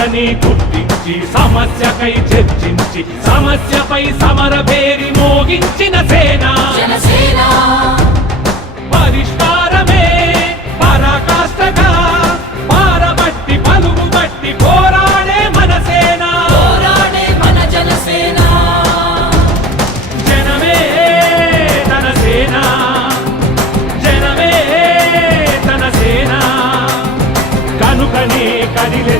సమస్యని గుర్తించి సమస్యపై చర్చించి సమస్యపై సమర పేరి మోగించిన సేన పరిష్కారమే మన కనుకనే కదిలే